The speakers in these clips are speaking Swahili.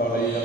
Amen.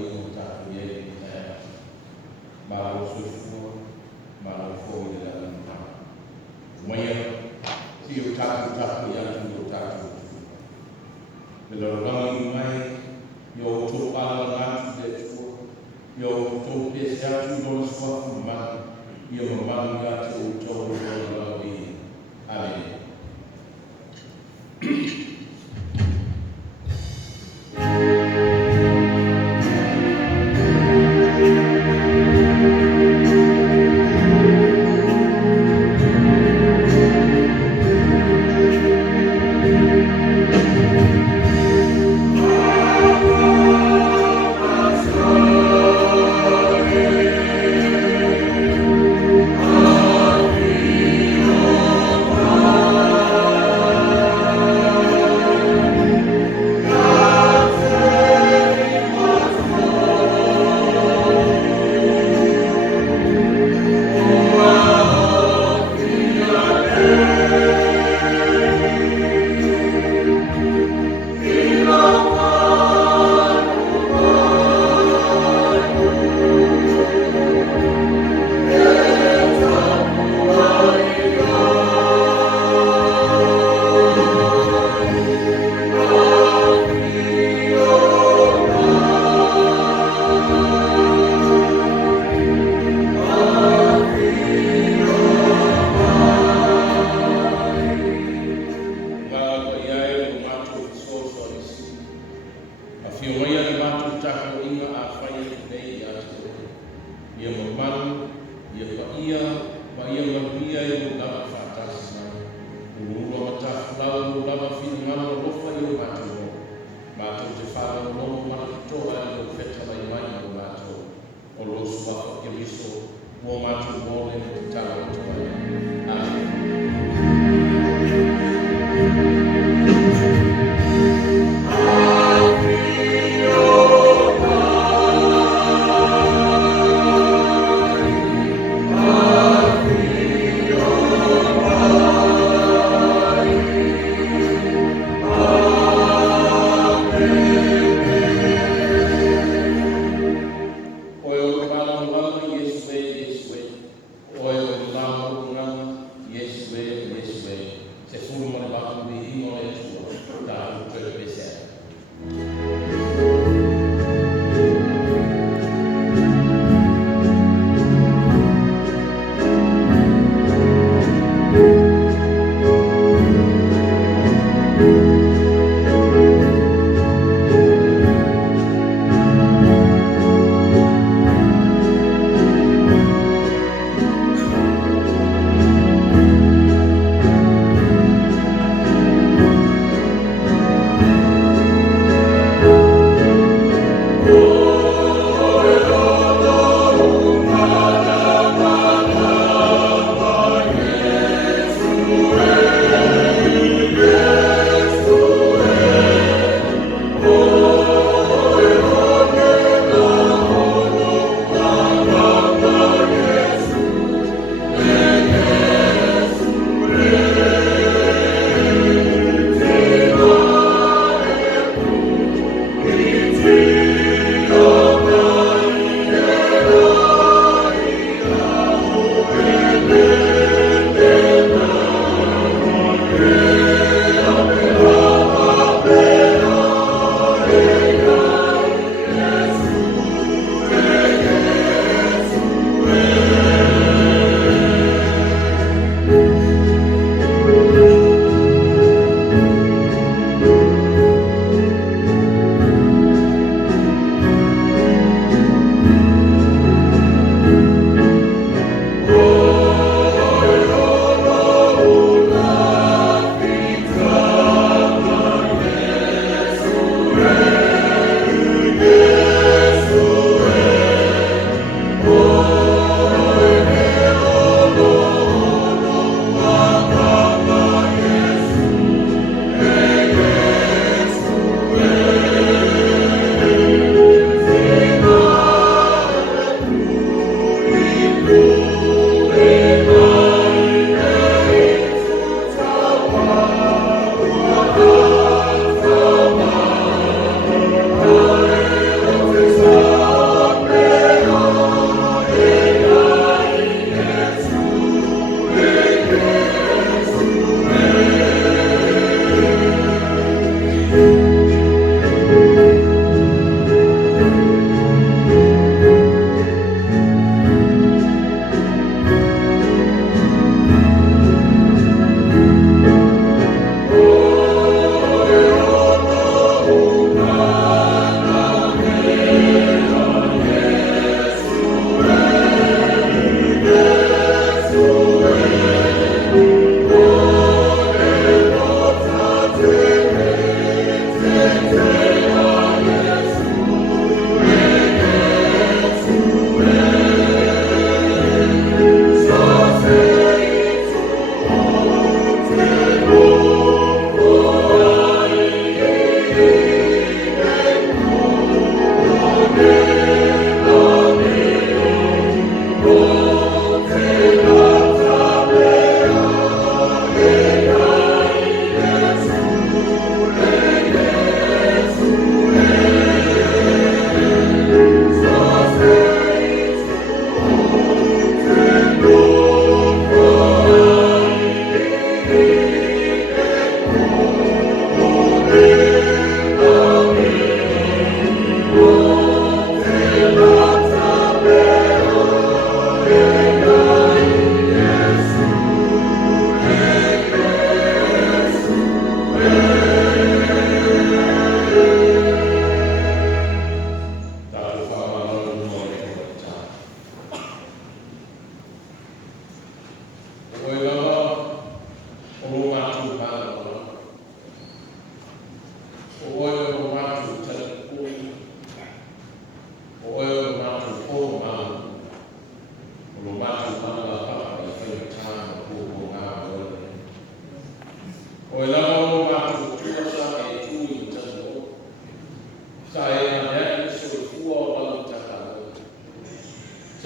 ino tātou ia i tae. Mālo sufua, mālo fōi le la nā. Maia, si o tātou ia tu o tātou. Me lo rangi mai, yo tō pāla ngātu te tua, yo tō pēsi atu no swafu mai, yo mamanga ngātu o tō o rangi. Amen. Yes,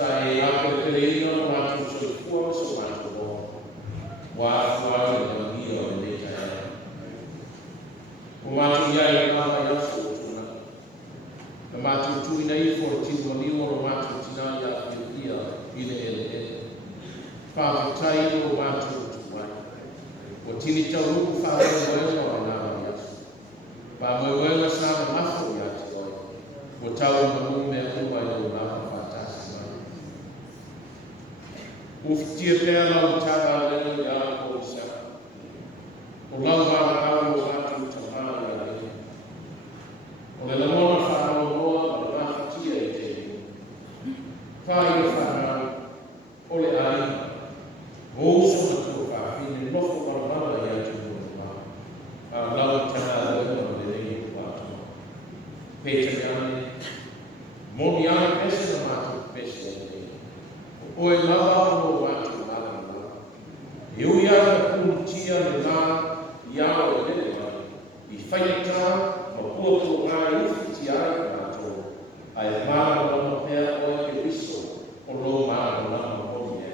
sai apelelino no matu soifua so matu no wa fuari na ndio leta ya umatu ya mama ya sotuna na matu tu ina ifo tino niwo no matu tina ya pia ile fa tai no matu tuwai otini tauku fa wewe na ya ba wewe sana mafu ya tio utawa mume kwa na uftie pela utaka leo ya kosa ulamba au watu tamana ya leo ole lamona fa no na fatia ite fa ile fa ole ali oso to fa fini no ko bala ya tumo ma lao tamana leo na leo watu pecha yani moni ya pesa na matu pesa oe lava o watu lava eu ia kurtia na ia o dele I faita o puto ngai fitia na to ai mara no pea o ke viso o lo mara no o ye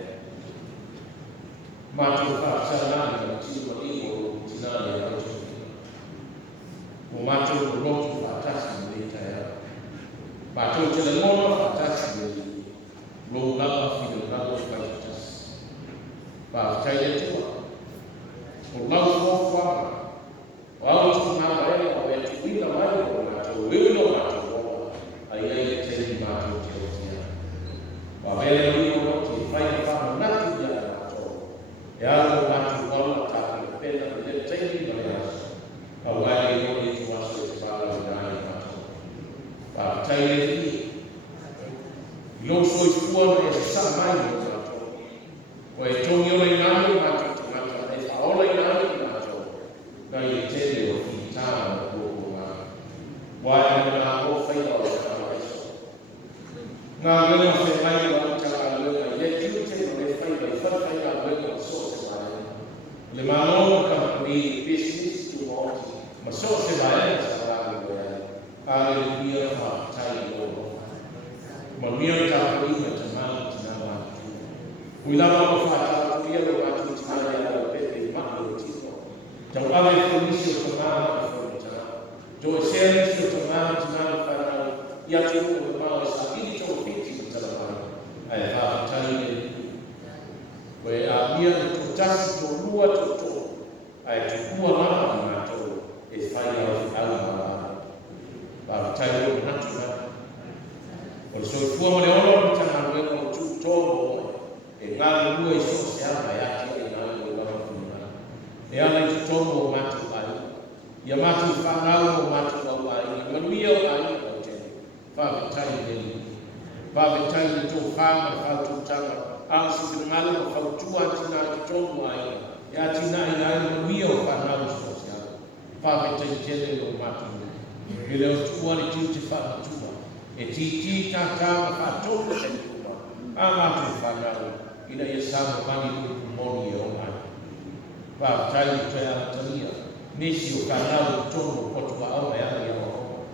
ma tu fa sana na ti no I o tina ya o ma tu lo tu fa tasi ni ta ya ma tu te le mo fa tasi ni lo lava fino na lo faitas pa taile tua o lau fofa o tu na mai o e tu ina mai o na tu wilo na tu ai ai te ma tu te tia pa vele ni o ti fai fa na tu ya na tu ya lo na tu o ta ni pena le te ni na ya pa wale no ni tu aso pa la na ya pa taile ni lo soy fuori e sa mai no o e tongi o le nani ma tu ma e fa ola i nani ma tu na I te o fitana o ma wa na o fai o ka na le se mai o ta le le tu te le fai ka le so se mai le malo ka ni business to all ma so se mai sa la ko ya ale dia fa tai o ma mia ta ko ina ta ma tina ma ula ma fa ta pia lo ma tu tina ya lo pe pe ma lo ti ko ta wa le ko ni so ta ma ko ta jo se ni so ta ma tina fa na ya ti ko ma sa I to fiti ta ma ai fa ta ni we a mia to ta to lua to ai tu ku ma to e fa ya ala ma ba ta yo na tu o so fumo le olo tana we ko tu tomo e ngalo due so se ama ya ti e ngalo wa funa e ala tu tomo matu ai ya matu fa ngalo matu wa ai manuia ai ko te fa vitai ni to fa ma fa tu tanga a si tu ngalo fa tu tina tu tomo ai ya tina ai manuia fa ngalo so se fa vitai jele lo matu ile tu wali tu fa tu e titi tata fa toko se kuma ama tu fa na ina ye samu mani ku moni yo ma va tai to ya tania nisi o kanalo tono ko tu au ya ya o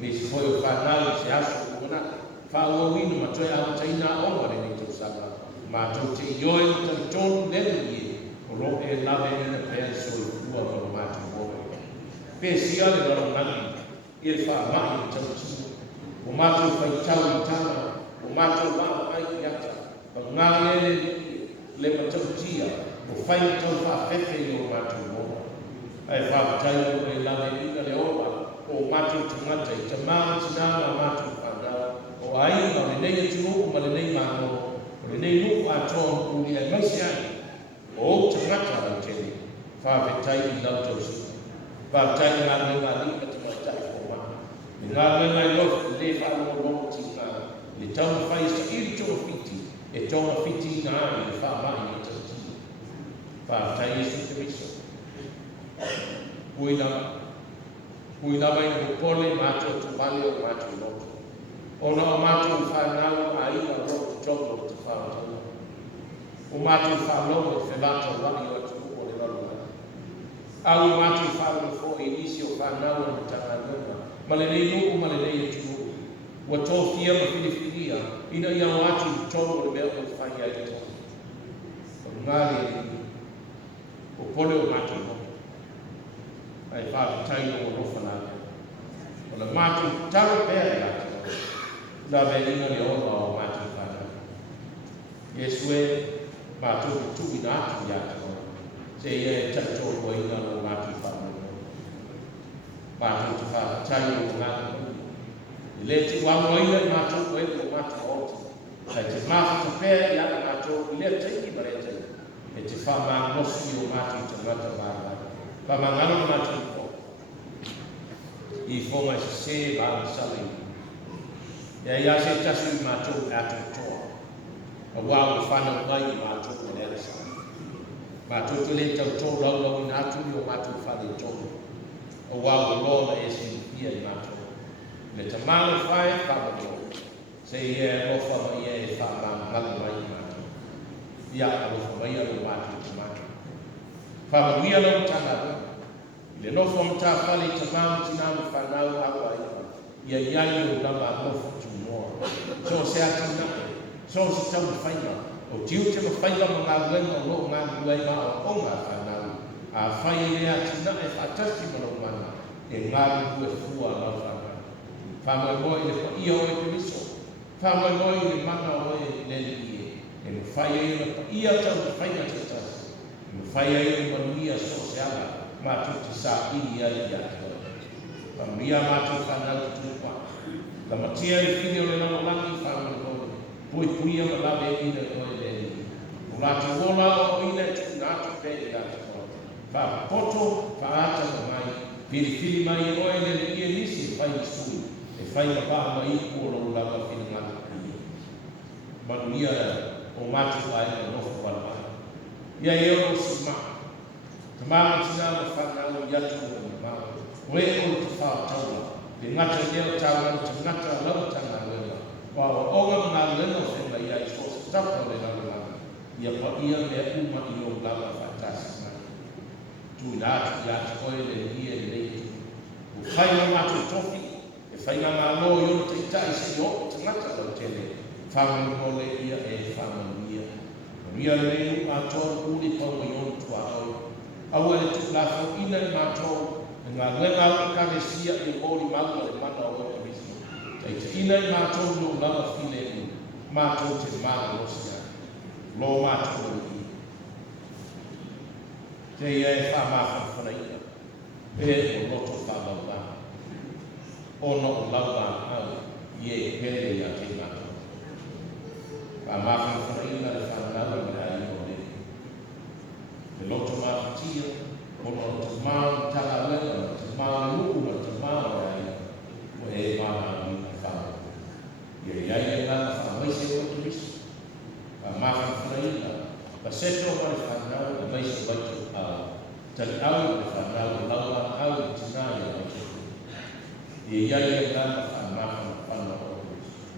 nisi foi o kanalo se aso kuna fa o winu ma to ya taina o ma ni to sala ma to te yo to tono le ni o lo e la ve ni pe so tua ko ma tu o pe sia le lo nani il fa ma to o matu fai tau tana o matu ma ai yata o ngale le matutia o fai tau fa fefe o matu mo ai fa tai o le la ina le o matu tumata I tamama tina matu fanda o ai na le nei tu o ma le nei ma no o le nei no ato o le maisia o tumata o te fa fetai I la to fa tai na le ma ni tumata nga nga yo le fa no lo tina le tau fai sa I to fiti e tona fiti na le fa ma I to fa tai su te miso kuina mai ko pole ma to vale o ma to lo ona ma to fa na ai na lo to to fa o ma to fa lo fe va to va io to ko le lo au ma to fa lo fo inizio fa na o ta na ma le nei no ma le nei tu ua tofia ma filifilia ina ia o atu tolu o le mea o whai ai tō. O ngāri e ni, o pole o mātou no. Ai whāpitai o rofa nāne. O le mātou taro pēr e atu. La me ina le ola o mātou whāna. Yesu e mātou tuki nā atu i atu. Se ia e tato o ina o mātou whāna. Mātou te whāpitai o ngāri no. Le te wamoina i mātou koe o mātou oti. Kai te mātou pēr i ana mātou i lea teiki ma lea teiki. E te whamāngosi o mātou te mata mātou. Whamangano mātou i fō. I fō mai se vāna sali. Ia ia se tasu i mātou e atu toa. A wāu whanau mai i mātou o lea sali. Mātou te le tau tō lau i nātu i o mātou whane tō. A wāu lōna e si ia i mātou. Le tamalo whae whamalo. Se ia e rofa mai e whamang malu mai i mātou. Ia a rofa mai alo mātou te mātou. Whamagia lau tangata. I le nofo mta whale tamang tinamu whanau hawa iwa. Ia iai o lama nofo tu moa. So se ati nake. So se tau whaima. O tiu te ma whaima ma ngā luenga o lo ngā luenga o ngā whanau. A whai e ati nake whatasi ma lo mana. E ngā luenga fua lau whanau. Whamai moi le paia o e te miso. Whamai moi le mana o e le ie. E me whai e le paia tau te whainga te tasi. E me whai e le manuia sosiala. Mātou te sā i ai i atu. Whamia mātou whanau te tūpa. La matia e whine o le nana langi whamai moi. Pui puia ma lawe e ina o e le ie. O lātou wola o ina e tu nātou pe i atu. Whapoto, whaata ma mai. Pili mai e o e le ie nisi whai i sui. E whai na pāha mai i kōra o lawa whina ngātu kūia. Manuia o mātu ai na nofu wala mai. Ia e o si maa. Ka maa tina na whanau i atu o ni maa. O e o te whaa taua. Le ngata leo tāua te ngata lau tanga lena. Wa o onga ngā lena whenga ia i so se tapa o le nana lana. Ia pa ia mea uma i o lawa whatasi mai. Tui nātu i atu koe le ia i leiti. O whai na mātu tofi. Whainga ngā mō i o te tai si o te ngata lau tele. Whamanu mole ia e whamanu ia. Ria reu mātou uri pau i o tua au. Aua e tu lafo ina i mātou. E ngā luenga au karesia i mōri maua le mana o e risi. Tei te ina i mātou no lava whine i. Mātou te māna rosia. Lō mātou i. Te ia e whamāwha whanaia. E o loto whamau ono o lawa au ye pere ya te mato. Ka mafu whanaina le whanau me ai o le. Le loto mafu tia, ono o te māu tala wena, te māu nuku ma te māu ai, o e māna ni ka whanau. Ia iai e lana whamaise o te risu. Ka mafu whanaina, ka seto ma le whanau e maise waitu au. Tali au le whanau lawa au i tina i au te. Ia iai e lana whanau whanau o Kristo.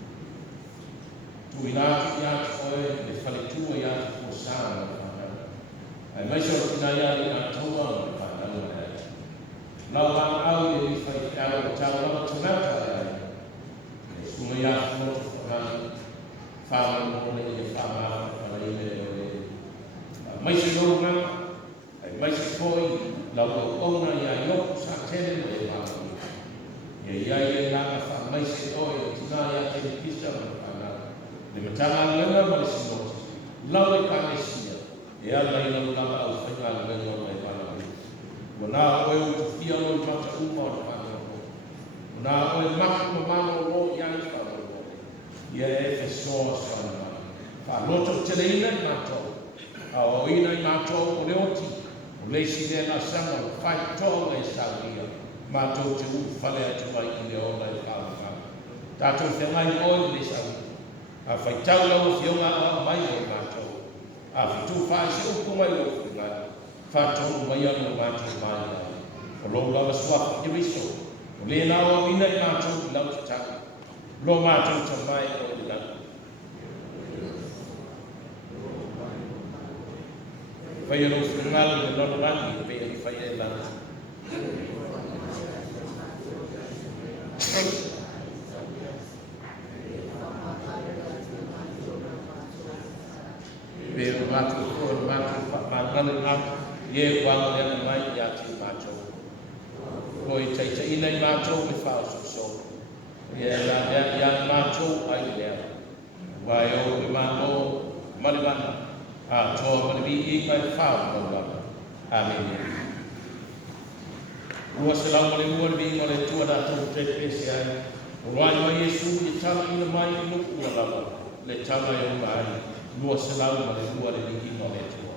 Tui nātu i atu oe, le whaletua i atu o sāna o whanau. Ai maise o tina ia i atoa o le whanau o ai. Lau ana au i li whai au o tau lama tanata ai. E sunga i atu o te whanau. Whanau mōne i e whanau whanau i o le. Maise lō ngā, ai maise koi, lau o ona i a ioku sa tele le whanau. Ia iai e lana whamaise oe o tina ia te pisa o whanau. Le matanga lena ma le sinoti. Lau e kānesia. E ala i lau lama au whainga lena o le whanau. Wa nā oe o te fia o i mata uma o le whanau. Wa nā oe maki ma mama o lo i ani whanau. Ia e te soa whanau. Wha loto tele ina i mātou. A o ina i mātou o le oti. O le si le na sanga o whai tō e sauria. Mātou te u whale atu mai i le ola e whāwha. Tātou whengai oi le sau. A whai tau lau whionga a mai o mātou. A whitu whai se upu mai o whengai. Whātou mai anu mātou mai ai. O lo lawa swafa i riso. O le nao ina i mātou i lau te tau. Lo mātou ta mai o i lau. Whai anu whengai le nono rangi pe i whai e lau. pero mātou kua mātou whakmangale ngātou, ye wang lea mai i ati mātou. Ko i teita ina i mātou me whao so. Ia mātou ai lea. Wai o me mātou marimana. A toa maribi i kai whao marimana. Amen. Rua se lau mare ua ni ngore tua da tau te pese ai. Rua i mai Yesu i tala ina mai i nuku ua lava. Le tala i o mai. Rua se lau mare ua ni ngore tua.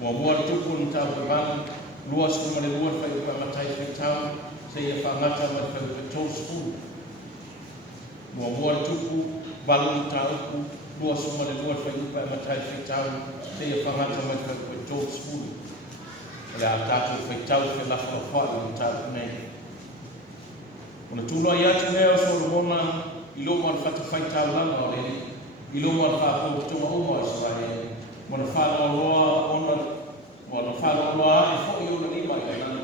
Mua tuku ni tau te wang, lua suma le lua whai upa matai whi tau, se ia whangata ma whai upa tō skulu. Mua tuku, walu ni tau uku, lua suma le lua whai upa matai whi tau, se ia whangata ma whai upa tō skulu. Ia tātou whai tau whi lafa whai ni tau nei. Ona tūnoa i atu mea o soro moma, i lo mo whata whai tau langa o lele, i lo mo whata tonga omo o Israel. Mona whāloa roa ona, mona whāloa roa e whoi ona ni mai ai nana.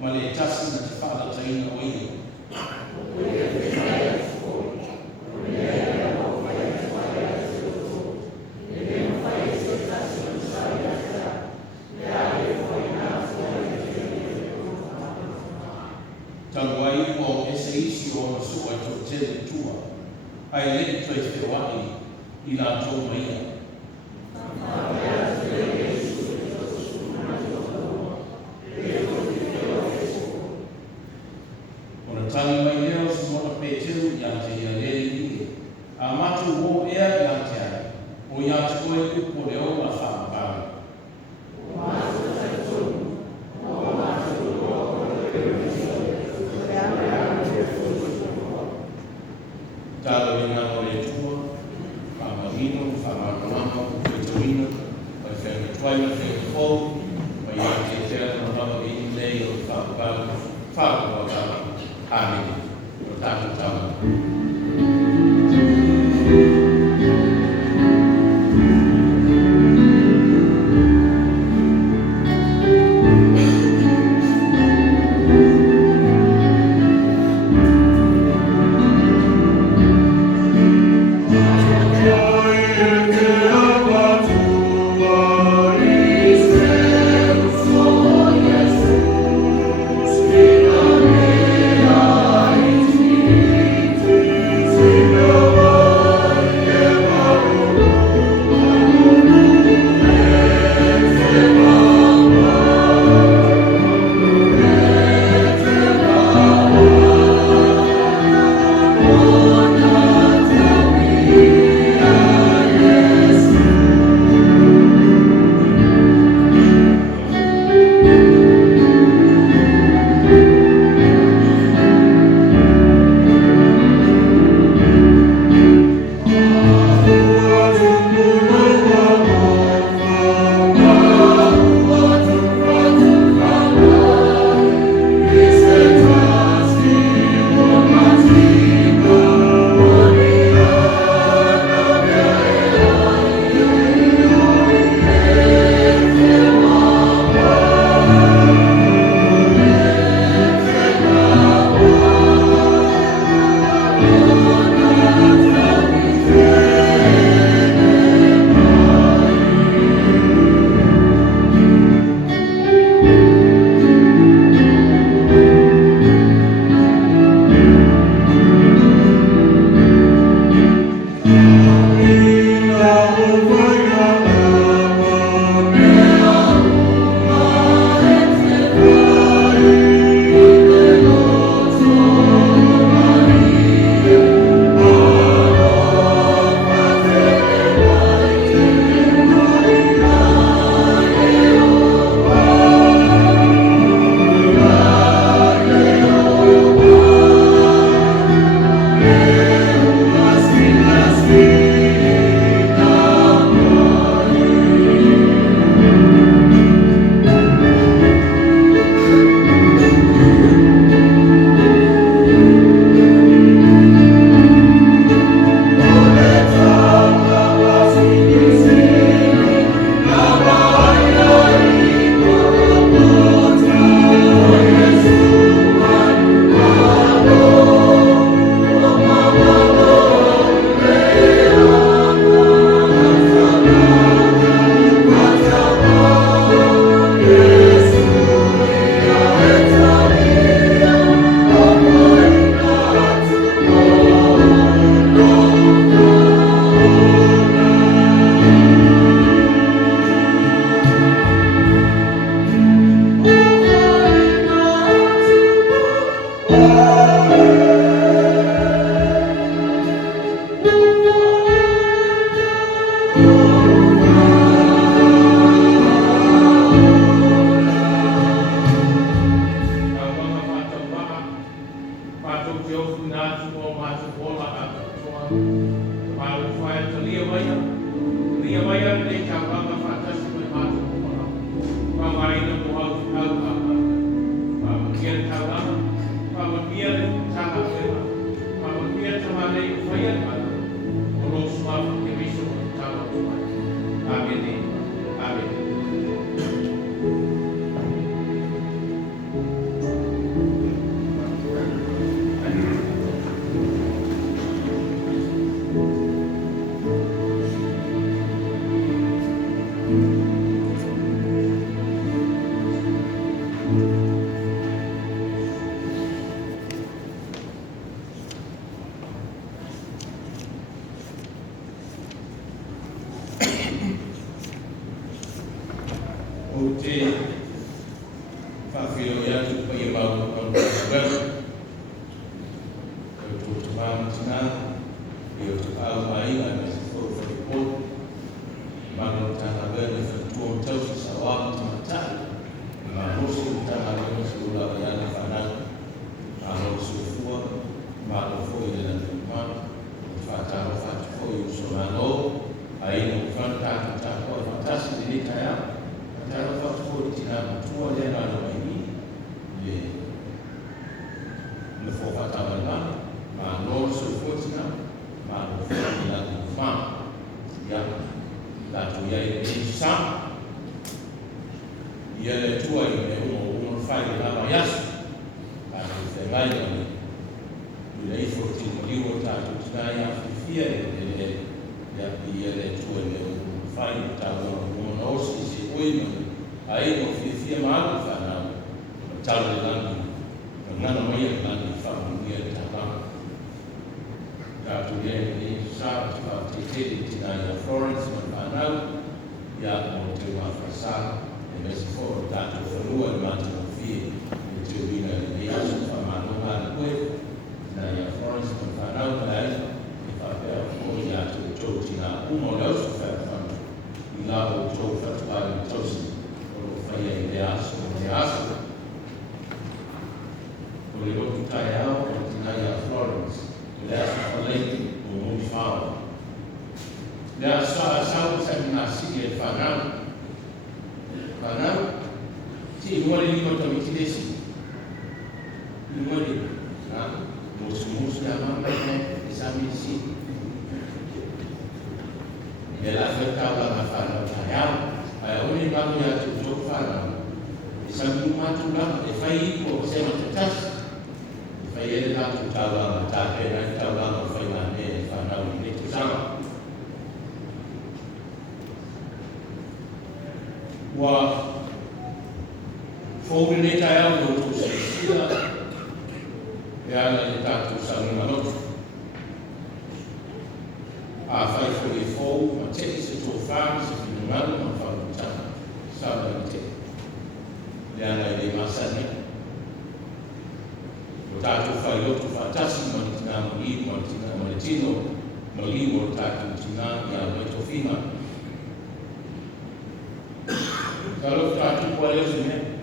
ma le tasi na te whaataina o ia. Tanguai o ese isi o na sua i tō tele tua, ai le tō e whiwai i la tō maia. Ona tali mai leo si mona pēteu i ante ia lele ni, a matu o ea i ante ai, o i ate koe upo leo la whaapare. Talo i ngā ore tua, whamarino, whamarano, kuituino, mai whenga twaina, whenga fōu, mai ake te rea na rama i nei o whaapare, whaapare, Amen. O tātou tātou. Thank you. feel ya tu pa ya mau mau well tu tu mam tina yo tu au mai la me for report mano ta na be for tu tau sa wa ta ma musu ta na be su la ya na fa na ano su fu ma lo fo ile na ma fa ta fo yo so na no ai no fa ta ko fa si ni ta ya ta fa fo tina tu le na no mai ni le fo fa ta na ma no su fo tina ma lo fo ile na fa ya la tu ya ile sa ya le tu ai ne uno fa la ma ya a se vai ni le fo ti mo li wo ta tu na ya fia ya le tu ne fa ta uno no si oi no ai no fia ma fa na ta le la na no mai la ni fa mo ni ta ba ta tu ye ni sa ta ti na ya Florence ma na ya mo te wa fa sa e me si fo ta tu fo lu e ma tu fi e tu vi na ni ya fa ma no ma ko na ya Florence ma na na e fa pe o ya tu ti na uno lo so fa fa i la o to fa ta to si o fa ye de aso o le o ta ya o na ya Florence le aso fa le o mo fa le aso sa na si e fa na ti mo le ni ko to mi ti desi ni mo le na mo su ya ma me esa mi si e la fa la fa na ta ya ai o ni ba ya tu jo fa na esa mi ma tu la e fa I ko se ma ta e fa ye la tu ta la ta pe na ta la fa na ne fa na ni tu sa wa fo ne ta ya no tu se sila ya la ta tu sa no no a fai fo I fo ma te se to fa se no ma no fa ta sa la te ya la de ma sa ne o ta tu fa yo tu fa ta si ma na mo I mo tina mo tino mo li mo ta tu tina ya mo to fima kalau tu boleh sini,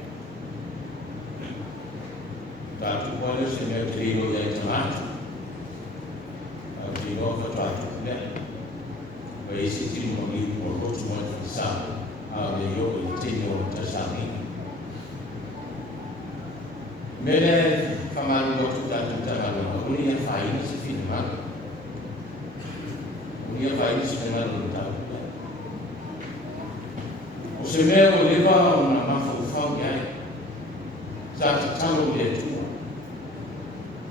tu boleh sini terima yang jelas. Terima kata ni, bagi sisi mungkin orang semua bisa, beliau terima tersami. Mana kemarin waktu tu malam, unia fain sifin malam, unia fain sifin malam tahu. O se mea o lewa o na mawhauwhau iai. Sa te talo le tua.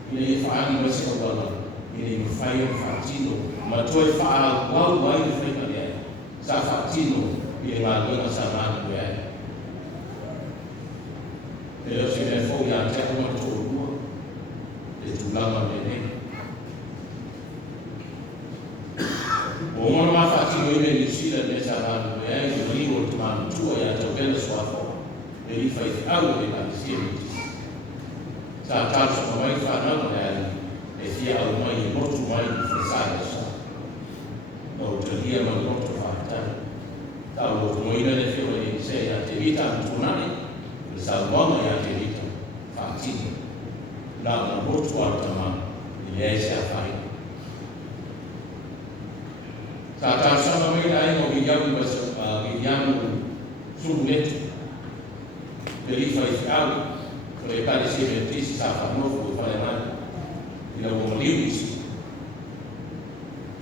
Ina I whaani wasi o wala. Ina I whai o whaatino. Ma toi whaa wau wai o whaika iai. Sa whaatino I ngā lunga sa nāna iai. E leo se mea whau ia te auma tō rua. E tūlanga me ne. O ngona ma whaatino I me New Zealand ne sa nāna iai. O tomando tua ya te pena sua fo e I fai au e na sini sa ta so mai fa na na e fia au mai e motu mai fa sa sa o te dia ma motu fa ta ta o mo ina le fio e se ya te vita tunani le sa mo ya te vita fa ti na motu wa ta ma le se fa ta sa mai dai mo vi ya mo Viviamo sul letto per I fai per le pari si sa famoso fare male il lavoro Lewis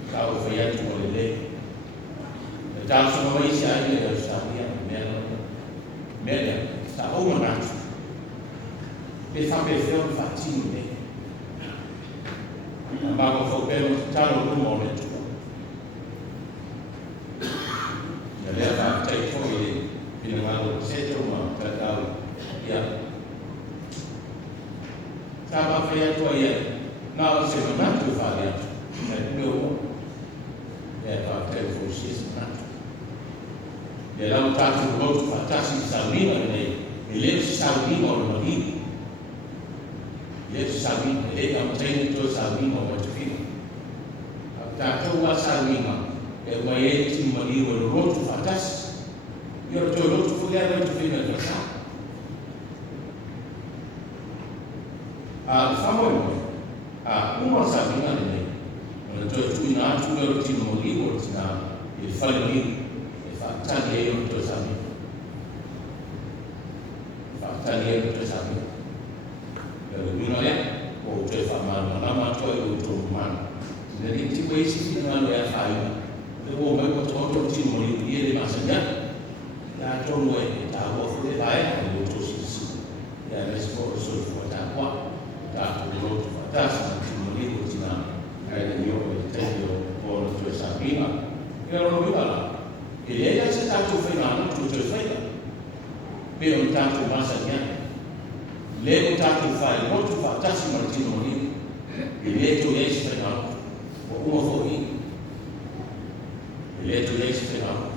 stavo facendo con le e già sono mai si hai le storie bene sta uno nato per fare il fattino ma con fobia talo rumore Leva tai foi in malo centro ma tratau ya tava feito aí na semana tu faria meu leva tai foi semana e lá o tato voltou fantástico salina né ele sabi mo no hi ele sabi ele am train to sabi mo mo tfi ta to wa sabi ma e wa ye ti mo ni wo ro tu fatas yo to ro tu fu ya ro tu fi na sa famo uma sabi na ne no to tu na tu ro ti mo ni wo ti na e fa ni e fa ta ye yo to sabi tani to sabi yo bino le o te fa ma na ma to o to man ne di ti wei si na lo ya fa yo le wo mai ko to ti mo ni ye le ma sa ya to no e ta wo fu le bai o to si ya le so fo ta kwa ta to lo to ta sa ti mo ni ko ti na ai le yo ko te yo ko to sabi ma yo no bi la ele ya se ta to fe na to fe per un tanto masagna le un tanto fare molto fantastico Martino lì il letto è sperato o uno fuori il letto è sperato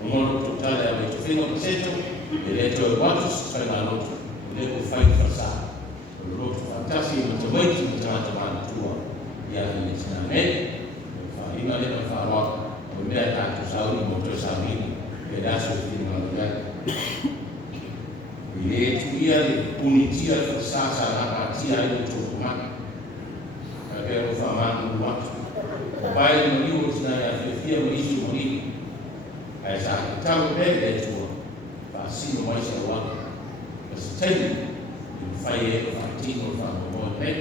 un modo totale avete fino a centro il letto è quanto sperato il letto fai passare l'altro fantastico ma tamani tua ya ni sinane fa ina le fa wa come è tanto sauri molto sauri pedazo fino a ile tuia le punitia sasa na atia ile tuma kwa fahamu watu bali mlio tunayafia mwisho mwili aisa kitabu mbele tu basi maisha wako basi mfaye fatino fahamu wote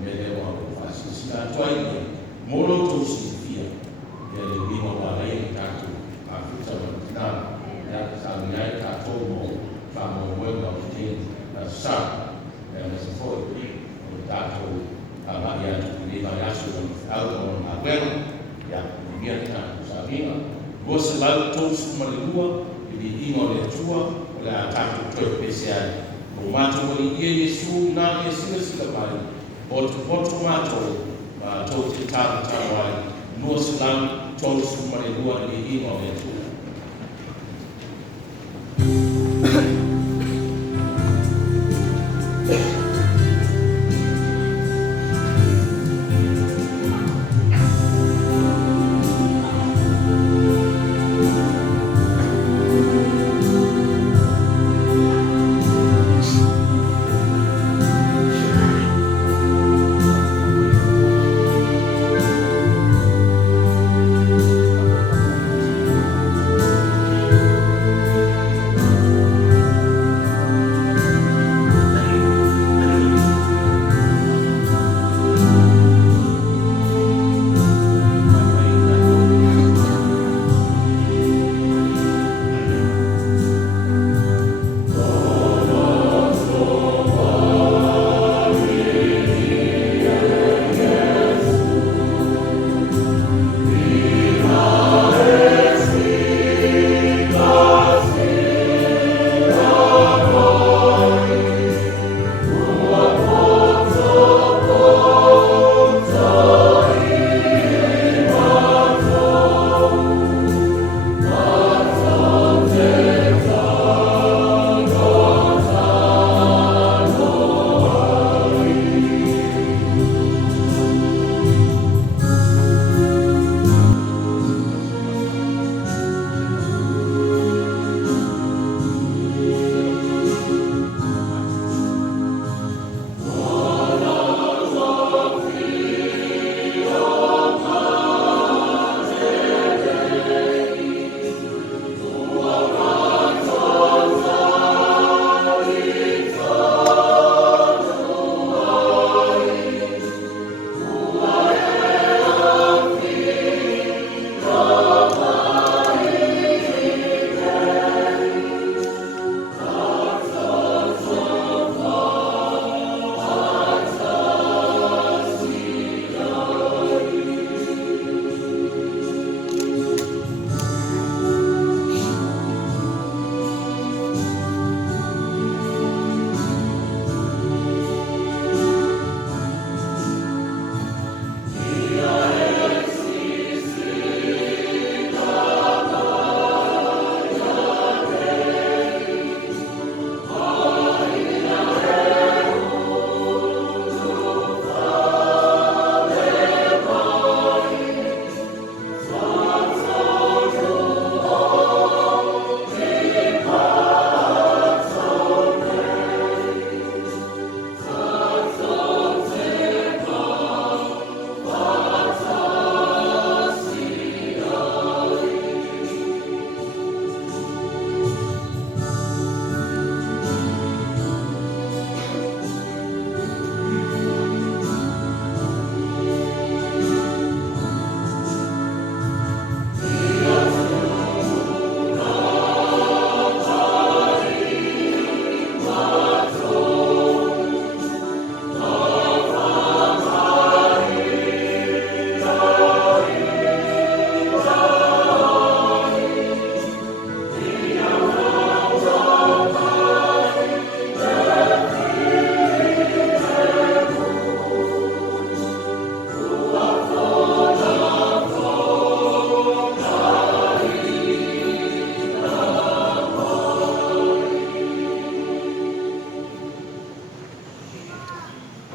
mbele wako basi sina toile moro tu sifia yale bima wala ile tatu afisa wa ya sababu ya tatu famo mwema mtini na saa ya msifoi utatu ama ya tukulima yasu au na kwenu ya kumbia tena kusabima gosi lalu tosu malilua ili ino letua wala atatu toe pesiani umato wali ye yesu na yesu sika bali botu mato ma tote tata wali nuosi lalu tosu malilua ili ino letua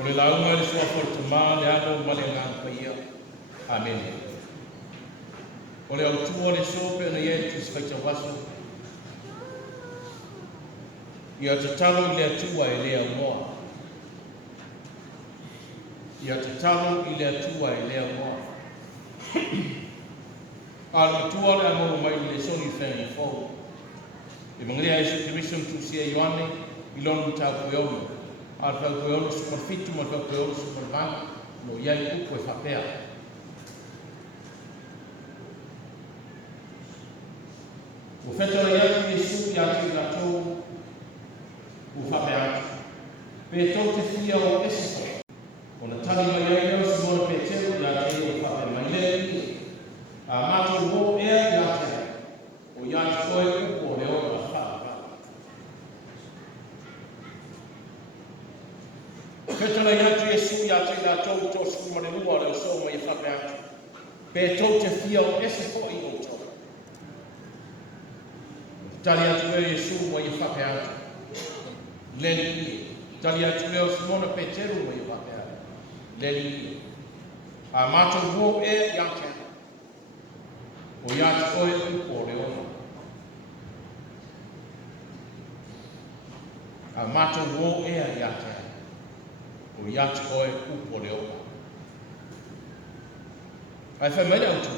le launga le soa for tama le ano male ngā paia. Amen. O le autua le sope na ia tu se waso. Ia te talo le atua e lea moa. Ia te talo i le atua e lea moa. Ala atua le amoro mai le soni whengi fōu. E mangirea Jesu Christum tu sia Ioane i lonu tau koeonu. Ala tau koeonu super fitu ma tau koeonu super vanga no iai upo e whapea. O whetara iai Jesu i ati la tau u whapea atu. Pe tau te fia o esito. O na tani mai ai au Simona Petero i ati o whapea mai lea a mātou wō ea i ati o iai koe upo o leo a whapea. Whetara iai Jesu i ati la tau to skumare lua leo so mai whapea atu. Pe tau te fia o esito i o tau. Tali atu e Jesu mai whapea atu. Leli, tali atu leo Simona Petero mai whapea. Leli, a mātou wō e i ate. O i ate koe upo le ona. A mātou wō e i ate. O i ate koe upo le ona. Ai whai mele autu,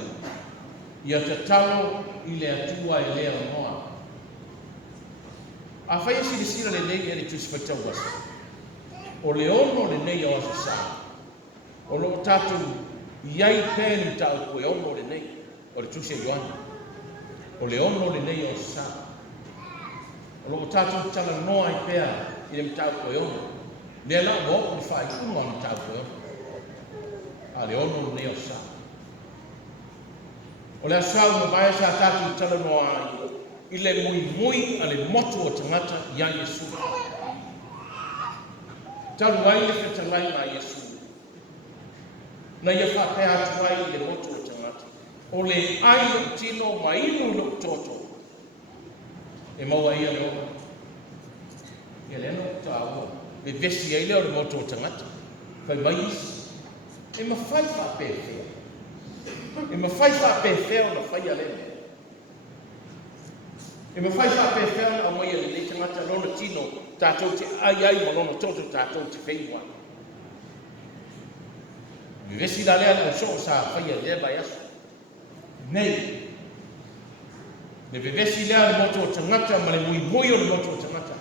ia te talo i le atua e lea moa. A whai esi sira le nei eri tusi whaitau wasa. O le ono le nei o asa sa. O lo tatu iai pēni tau koe ono le nei. O le tusi e Ioana. O le ono le nei o asa sa. O lo tatu tala noa i pēa i le mtau koe ono. Le la mo o le whai kuno o mtau koe ono. A le ono le nei o asa sa. O le asau mo vai sa tatu tala noa i i le mui a le motu o tangata ia Yesu. Talu ai le whetalai na Yesu. Na ia whapea atu ai le motu o tangata. O le ai lo tino ma inu lo toto. E maua ia leo. Ia leno tāua. Le vesi ai leo le motu o tangata. Whai mai isi. E ma whai whapea whea. E ma whai whapea whea o na whai a leo. E me whai whape whea a mai le tangata lona tino tātou te ai ma lona toto tātou te whenua. Me vesi la lea o so sa whai a lea bai aso. Nei. Me vesi lea le moto o tangata ma le mui o le moto o tangata.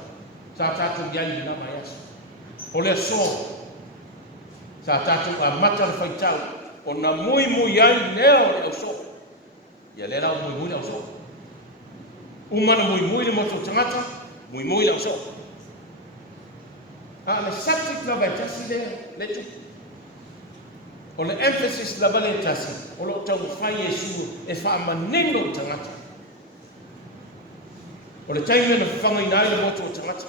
Sa tātou iai na mai aso. O le so. Sa tātou a mata le whaitau. O na mui ai neo le o so. Ia lea o mui le o so. Umana mui le moto tangata, mui la so. Le subject la vai tasi le tu. O le emphasis la vai tasi, o lo tau whai Yesu e wha maneno tangata. O le taime na whangai nai le moto tangata.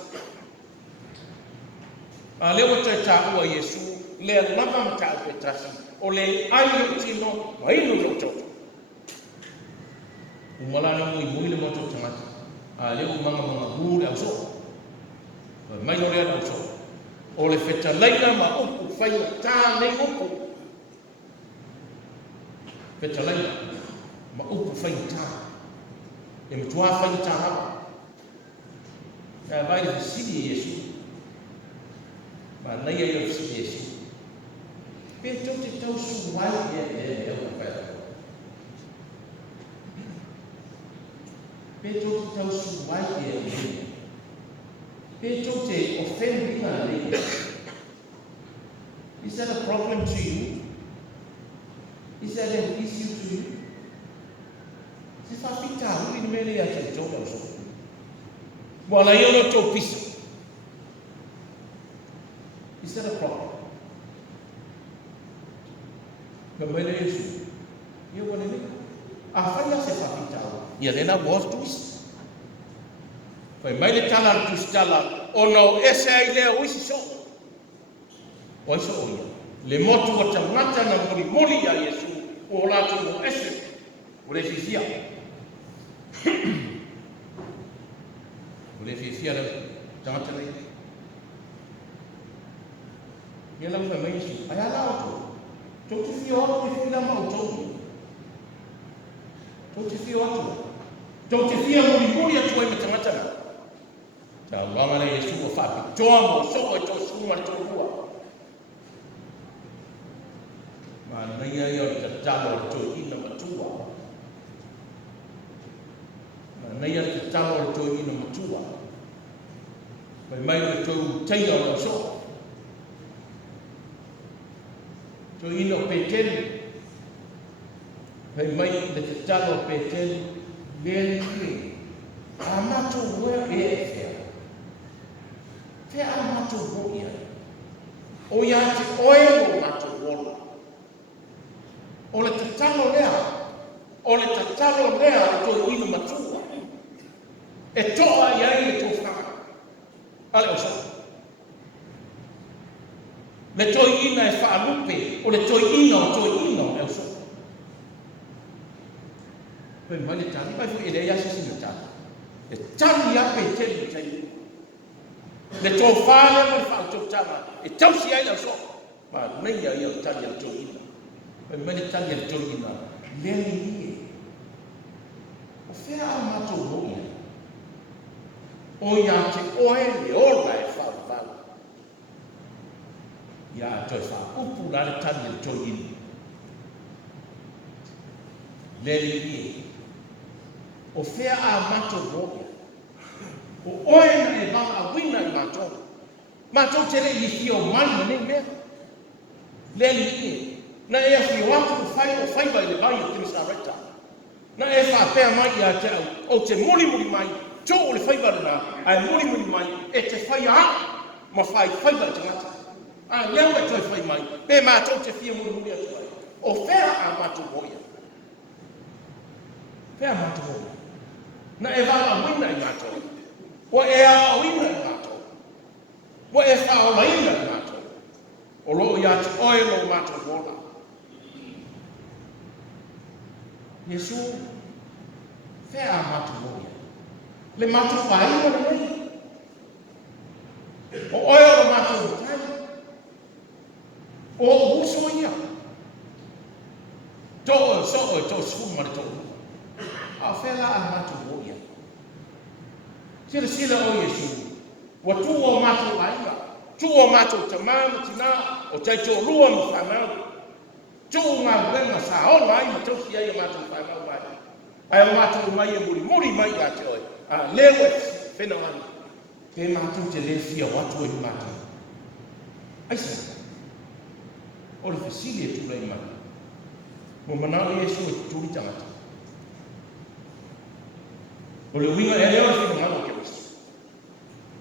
Lewa tai tāua Yesu, le lava mata pe tasi, o le ai o tino, maino lo tau. Umalana mui le moto tangata. Leo manga huri au so. Mai no lea au so. O le whetalaina ma upu whai tā nei upu. Whetalaina ma upu whai tā. E mutua whai tā hawa. Ia vai le sidi Yesu. Ma nei ai o sidi Yesu. Pe tau te tau su wai e au whai. Petro te tau su mai e a Petro te offending a lei. Is that a problem to you? Is that an issue to you? Se fa pita, ui ni mele a te tōna so. Wala i ono tō pisa. Is that a problem? Ka mele Yesu. Ia wane ni. A whaia se fa pita. Ia lena was tuis. Whai mai le tala tuis tala, o no ese ai lea uisi so. Oiso o ia. Le motu o tangata na moli a Yesu, o latu o ese, o le fifia. O le fifia le tangata nei. Ia lau mai Yesu. Ai ala o. Tau te fio atu te fila mau tau. Tau te fio atu. Tau te fia muri atu ai matangatana. Tau langa nei Yesu o whapi. Toa mo so e tau suma tau rua. Ma nei ai o te talo tau ina matua. Ma nei ai te talo tau ina matua. Mai o tau teia o so. To ino peteli, hei mai le te talo peteli, lele kiri. A mato wea e fea. Fea a mato woia. O ia te oe o mato wola. O le te talo lea. O le te talo lea o to ino matua. E toa iai e to whaka. Ale o so. Le toi ina e whaalupe, o le toi ino e uso. Poi mai le tani, mai fu ele yasi sina tani. Le tani ape teli tani. Le tō whāle mai whao tō tama, e tausi ai la so. Ma nei ai au tani au toi ina. Poi mai le tani au toi ina, lele ie. O whea a mato hoia. O ia te oe le ola e whao whao. Ia toi wha upu la le tani le toi ini. Lele ie. O whea a mato roia. O oe na e wanga a wina i mato. Mato tere i fio mani nei mea. Lele ie. Na e a fio atu o whaiba i le vai o Timisareta. Na e wha pēr mai i a te au. O te muri mai. Tō o le whaiba rana. Ai muri mai. E te whaia a. Ma whaiba i te ngata. A leu e toi whai mai, pe mātou te fia muri atu ai. O whea a mātou hoia. Whea mātou hoia. Na e wala wina i mātou. O e a wina i mātou. O e wha waina i mātou. O loo i atu oe lo mātou hola. Yesu, whea a mātou hoia. Le mātou waina na nei. O oe lo mātou hoia. O uso ia. Tō so e tō suma le tō. A whela a matu o ia. Sila o Yesu. Wa tu o matu aiga. Tu o matu tamama tina o tai tō rua mo whanau. Tu ngā wenga sa ona ai ma tōsi ai o matu whanau mai. Ai o matu mai e muri mai a te oi. A leo e whenau ani. Te matu te le fia watu e matu. Aisa. O le fasili e tūrei mai. Mo manao Yesu e tūri tangata. O le winga e leo e whina ngano ke wisi.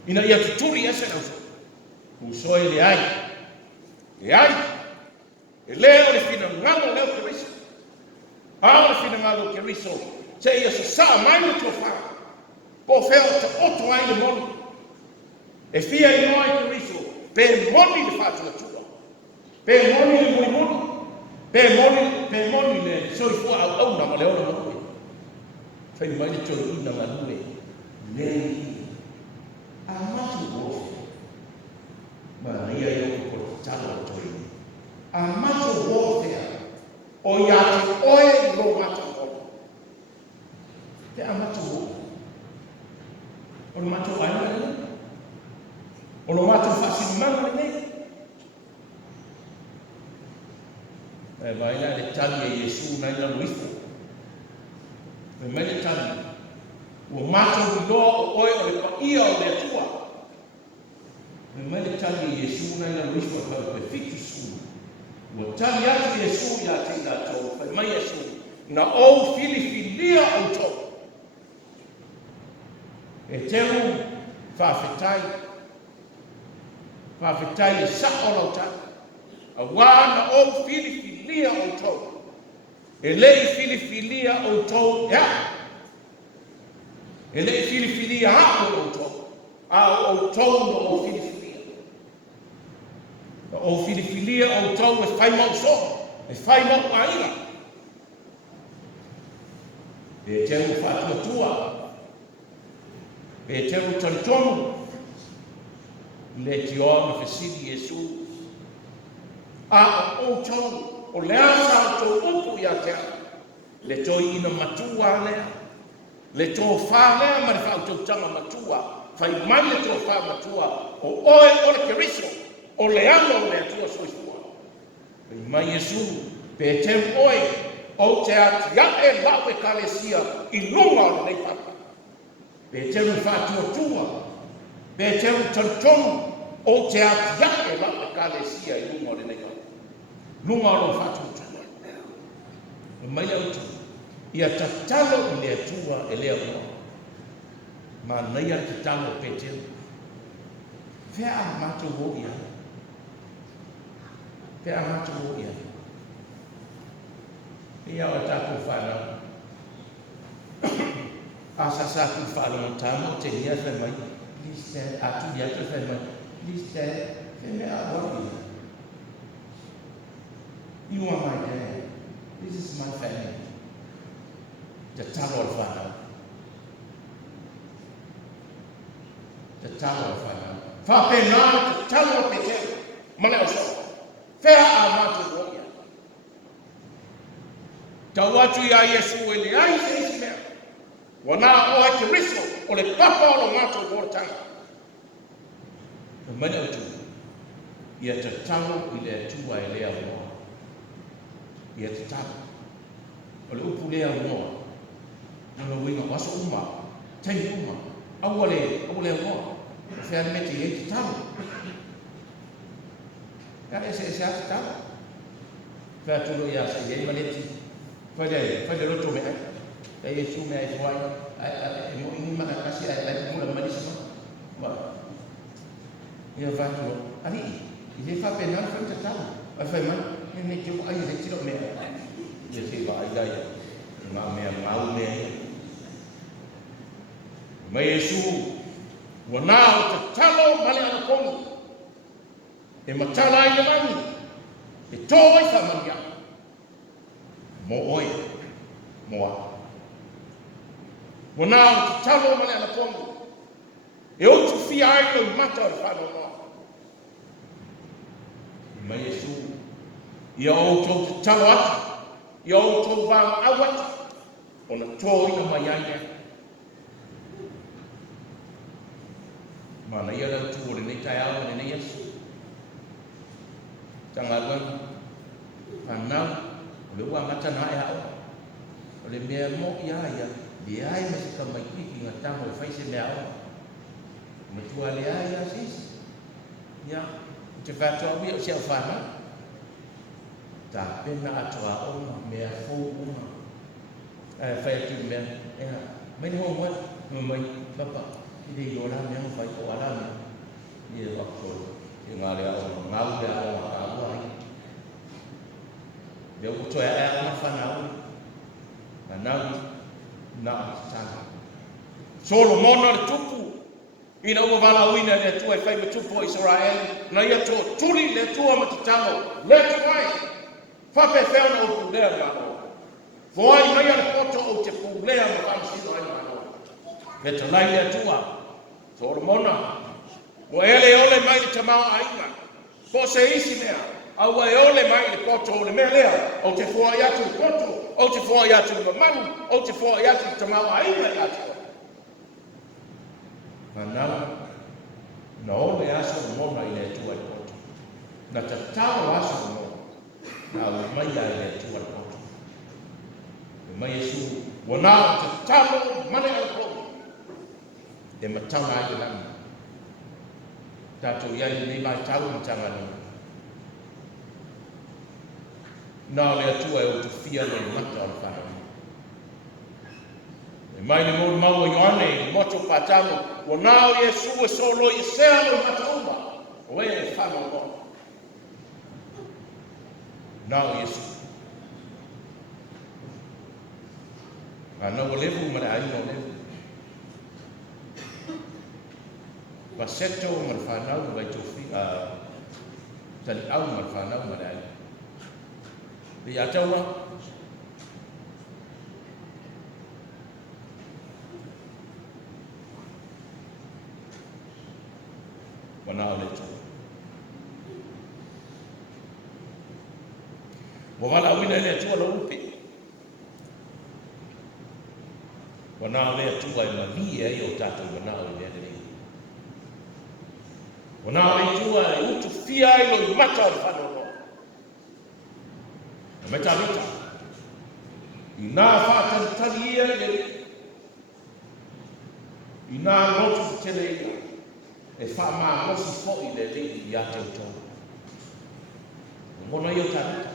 Ina ia tuturi ese na uso. Uso e le ai. Le ai. E leo le whina ngano leo ke wisi. Ao le whina ngano ke wisi. Se ia sa saa mai mo tō whara. Po wheo te oto ai le moni. E fia i noa i ke wisi. Pe moni le whātua tua. Pe moni le moni. Pe moni le soifua au na ma le ona moni. Fai mai le tōru ina ma nue. Nei. A matu wofe. Ma ia i o ko talo o toi. A matu wofe. O ia te oe lo matu wofe. Te a matu wofe. O lo matu aina nei. O lo matu whasimanga nei. E vai la le tali e Yesu na ina luifu. Me mai le tali. O mato loa o oe o le paia o le atua. Me mai le tali e Yesu na ina luifu a kau pe fitu su. O tali atu Yesu ia te ina tau. Pai mai Yesu. Na o filifilia o tau. E teru whawhetai. Whawhetai e sako lau tau. A wana o filifilia o tau. E lei filifilia o tau, ya. E lei filifilia hapo o tau. A o tau no o filifilia. O filifilia o tau e whai mau so. E whai mau aina. E teru whatua tua. E teru taritomu. Le tioa me fesiri Yesu. A o tau o le asa o tau upu ia te le toi ina matua lea, le tō wha lea ma le wha tau tanga matua, whai mai le tō wha matua o oe o le keriso, o le ano o le atua soifua. Whai mai Yesu, pe te oe o te ati e lau e kalesia i lunga o le papa. Pe te wha tua, pe te tantonu o te ati e lau e kalesia i lunga o le papa. Lunga o le wha tua. Mai au tu, ia tatalo i le atua e lea mua. Ma nei ar tatalo pe te. Fea a mātou ho ia. Fea a mātou ho ia. Ia o tātou whanau. Asa sātou whanau tāmo te nia whai mai. Please dad, atu ni atu whai mai. Please dad, whai mea a hoi ia. You are my dad. This is my family. The Tower of Fire. The Tower of Fire. Whapena, the Tower of Fire. Mana oso. Whea a mātou roia. Tau atu ia Yesu e le ai se isi mea. Wana o e te riso o le papa o lo mātou roitanga. Mana atu. Ia te tau i le atua e lea roa. Ia te tau. O le upu lea roa. Nanga winga waso uma, tei uma, awale roa. O whea mete e te tau. Ka e se a te tau. Whea tulu ia sa i e maneti. Whai roto mea. E Yesu mea e whai. E mo ingi mana kasi a lai mula manisima. Wa. Ia whātua. Ari, i le whape nana whai te tau. Ai whai mai. Ne te ai le tiro mea. Ia te wa ai dai. Ngā mea ngau mea. Mai Yesu, wana o te talo male ana kongu. E matala i le mani. E tōi whamania. Mo oi, mo a. Wana o te talo male ana kongu. E o tu fia ai o mata o whano noa. Mai Yesu, ia o tō te talo atu. Ia o tō wang awatu. O na tōi na mai aia. Mana ia lau tu ore nei tai awa nei Yesu. Tanga luan, whanau, o le ua matana e hao. O le mea mo ia ia, le ai me se ka mai piki ngā tango e whaise mea awa. Me tua le ai ia sisi. Ia, te whātua ui o sia whanau. Tā pena atua oma, mea fōu oma. Whai atu mea, ea, mai ni hoa mai, papa. Ide i ora mea mo whai o ara mea. Ie wako, i ngā rea o ngau rea o ngā kāua ai. Leo kutoa e ana whanau. Whanau, nā tana. Solo mona le tupu. Ina ua wala uina le tua e whai me tupu o Israel. Na ia tō tuli le tua ma te tango. Le tuai. Whape whena o pulea mano. Foai mai ale poto o te pulea ma whamsino ai mano. Peta lai le tua. Tōra mona, mo ele ole mai le tamau ainga. Po se isi mea, aua e ole mai le poto o le mea lea, o te fua iatu le poto, o te fua iatu le mamaru, o te fua iatu le tamau ainga le atu. Manau, na ole aso mona i le tua le poto. Na ta tau aso mona, na au mai ai le tua le poto. E mai Yesu, wana te talo mane al poto. E matanga ai o lana. Tātou iai nei mai tau matanga ni. Nā le atua e o tu fia le mata o whanau. E mai ni mōru mau o Ioane, i moto pātamo, o nāo Yesu e solo i sea o mata uma, o e whanau no. Nāo Yesu. Anau o levu mara aina o levu. Paseto mal whanau mai tofi tali au mal whanau mai ai. Di ataua wana o le tu. Wala wina ile atua lo upi. Wana le atua I mavia hiyo tatu wana ile ile. Wana atua utu fia ilo mata mfano no. Meta vita. Ina fata talia ile. Ina rotu tele e fa ma no si fo ile ile ya toto. Mbona hiyo tatu?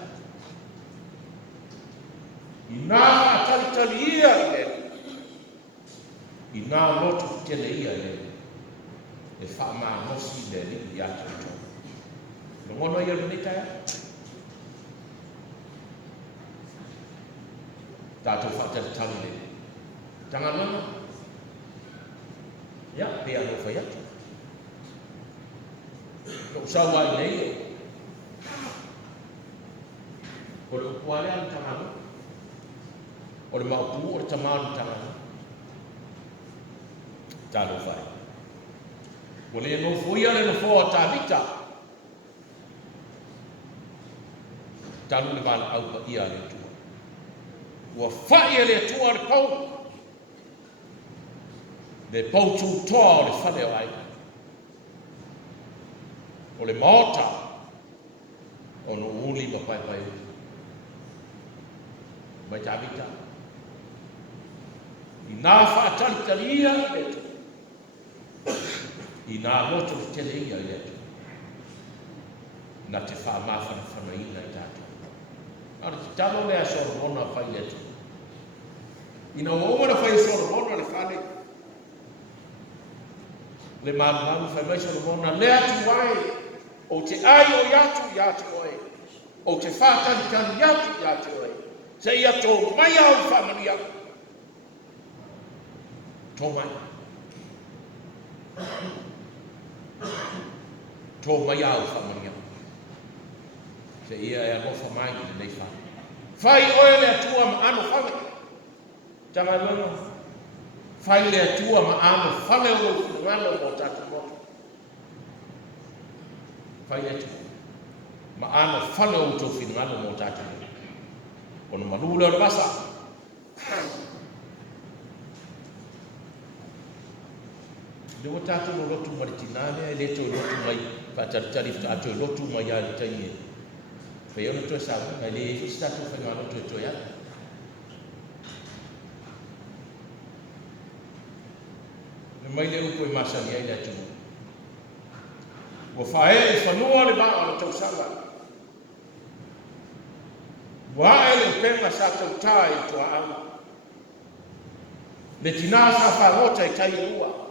Ina talitalia ile. Ina rotu tele ile. E fa ma no si ile ile ya toto. Mbona hiyo ni kaya? Tatu fata talile. Tangan mana? Ya, dia no faya. No sawa ile hiyo. Ole kuale al tangan. Ole mapu ole taman tangan. Talo fai. Ole no fuya le no fo tabita. Talo le val au pa ia le tu. Wa fai le tu al pau. Le pau tu toa le fale ai. O le maota o no uli ba pai pai. Mai tabita. Ina fa talitalia le tu. Ina moto tele ia le tu. Na te fa mafa na ina tatu. Ara te talo le aso ona fai le tu. Ina o na fai so ona le fale. Le malu fai mai so ona le atu wai. O te ai o yatu oi. O te fa tan yatu oi. Se ia to mai au familia. To mai. To mai au familia. Se ia e no fa mai nei fa. Fai oi le tua ma ano familia. Tanga lono. Fai le tua ma ano familia o ngalo mo tatu mo. Fai le tua. Ma ano familia o to fi ngalo mo tatu. Ono malula o basa. Dewa tatu no lotu maritinane, le to lotu mai, patar ato lotu mai ya taie. Pe ono to sa, le statu fa ngalo to ya. Le mai le upo masa ya ile tu. Wa fae fa no le ba o to sala. Wa ele penga sa to tai to au. Le tinasa fa rota i tai ua.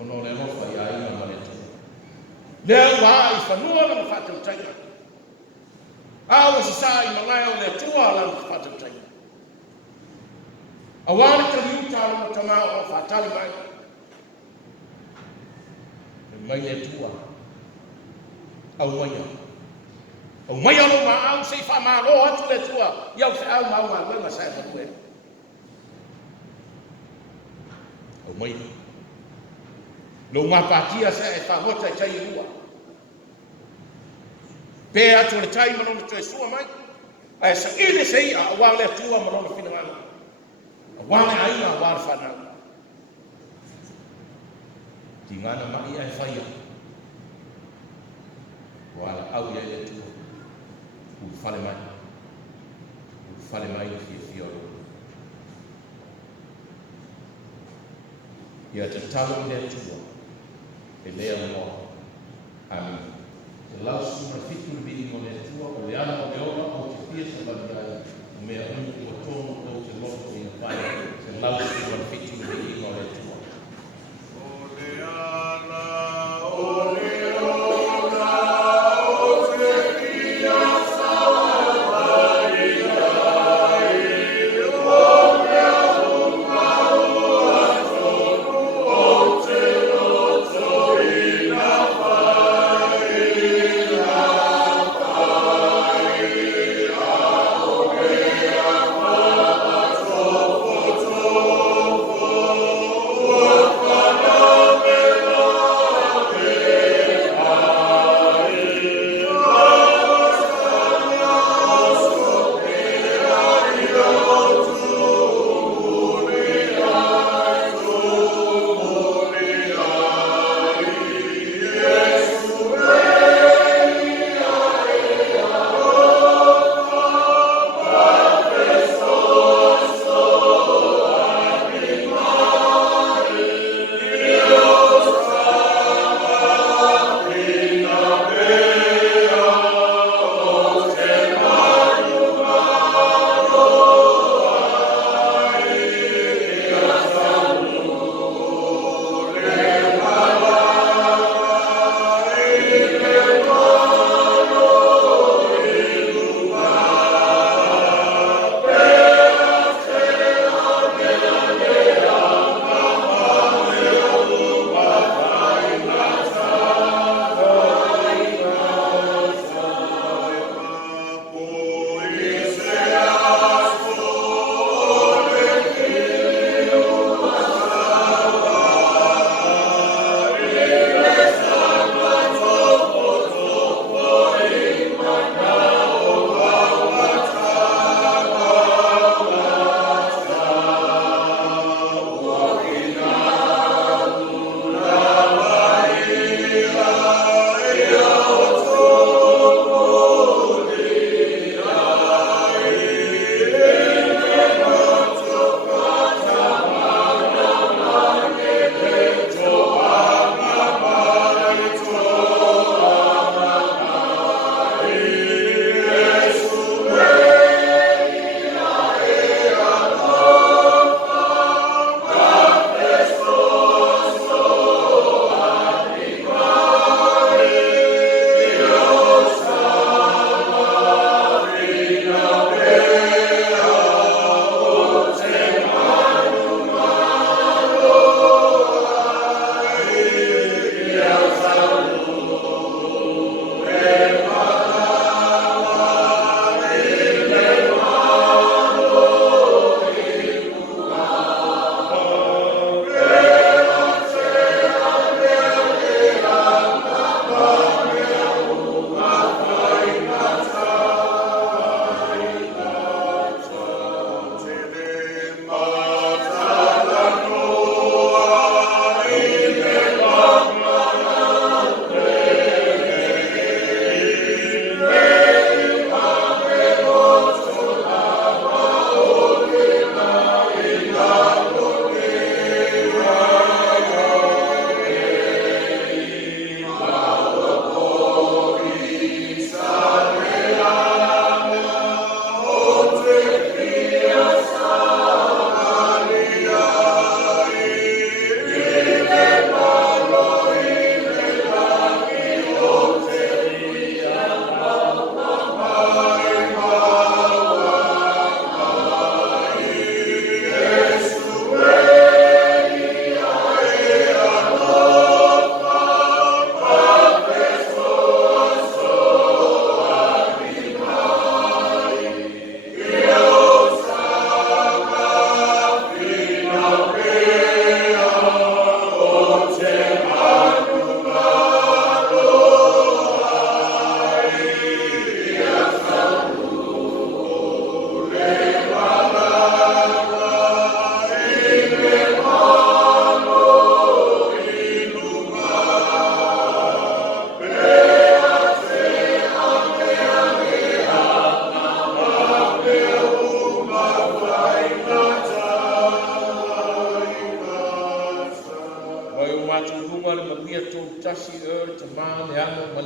Ono le nofa ya ina maleto. Le wa i fa no le fa to tai. Au sa i mangai o le tua la fa to tai. Awali ka yuta o tama o fa tali mai. Mai le tua. Au mai. O mai alo ma au sei fa ma lo atu le tua. Ia se au ma ma sai fa tu. O mai. Lo ma patia se e fa hota i tai rua. Pe atu le tai ma no te sua mai. Ai sa ile sei a wa le tua ma no fina ngana. Wa le ai na wa fa na. Tingana mai ai fa ia. Wa au ia le tua. Fale mai fi oro. Ia te talo le tua. E lea mo. Amin. Te lau suma fitu le bini mo le tua. O le ana o le ora o te pia sa bandai. O mea unu o tono o te loko i na pai. Te lau suma fitu le bini mo le tua. O le ana o le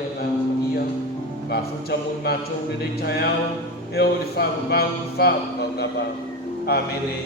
le ngā ia, mafuta mo mātou le rei tai au, e o le whāwau i whāwau nā wau. Amene.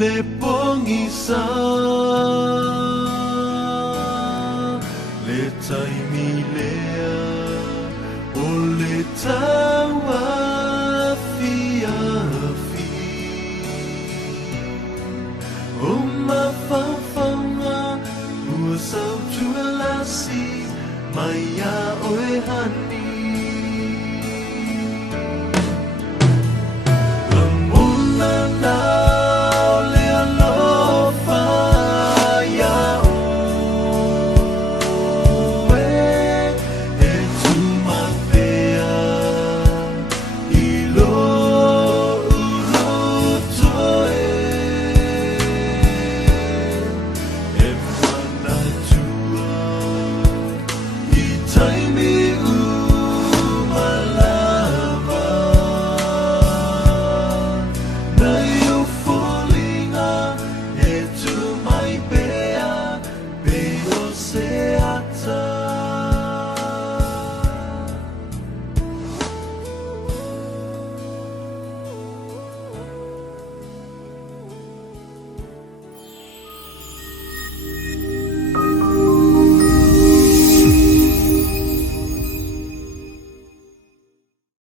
Le pongisa le taimilea o le tawa fiafi o mafawhawa ua sautua lasi mai a oe hani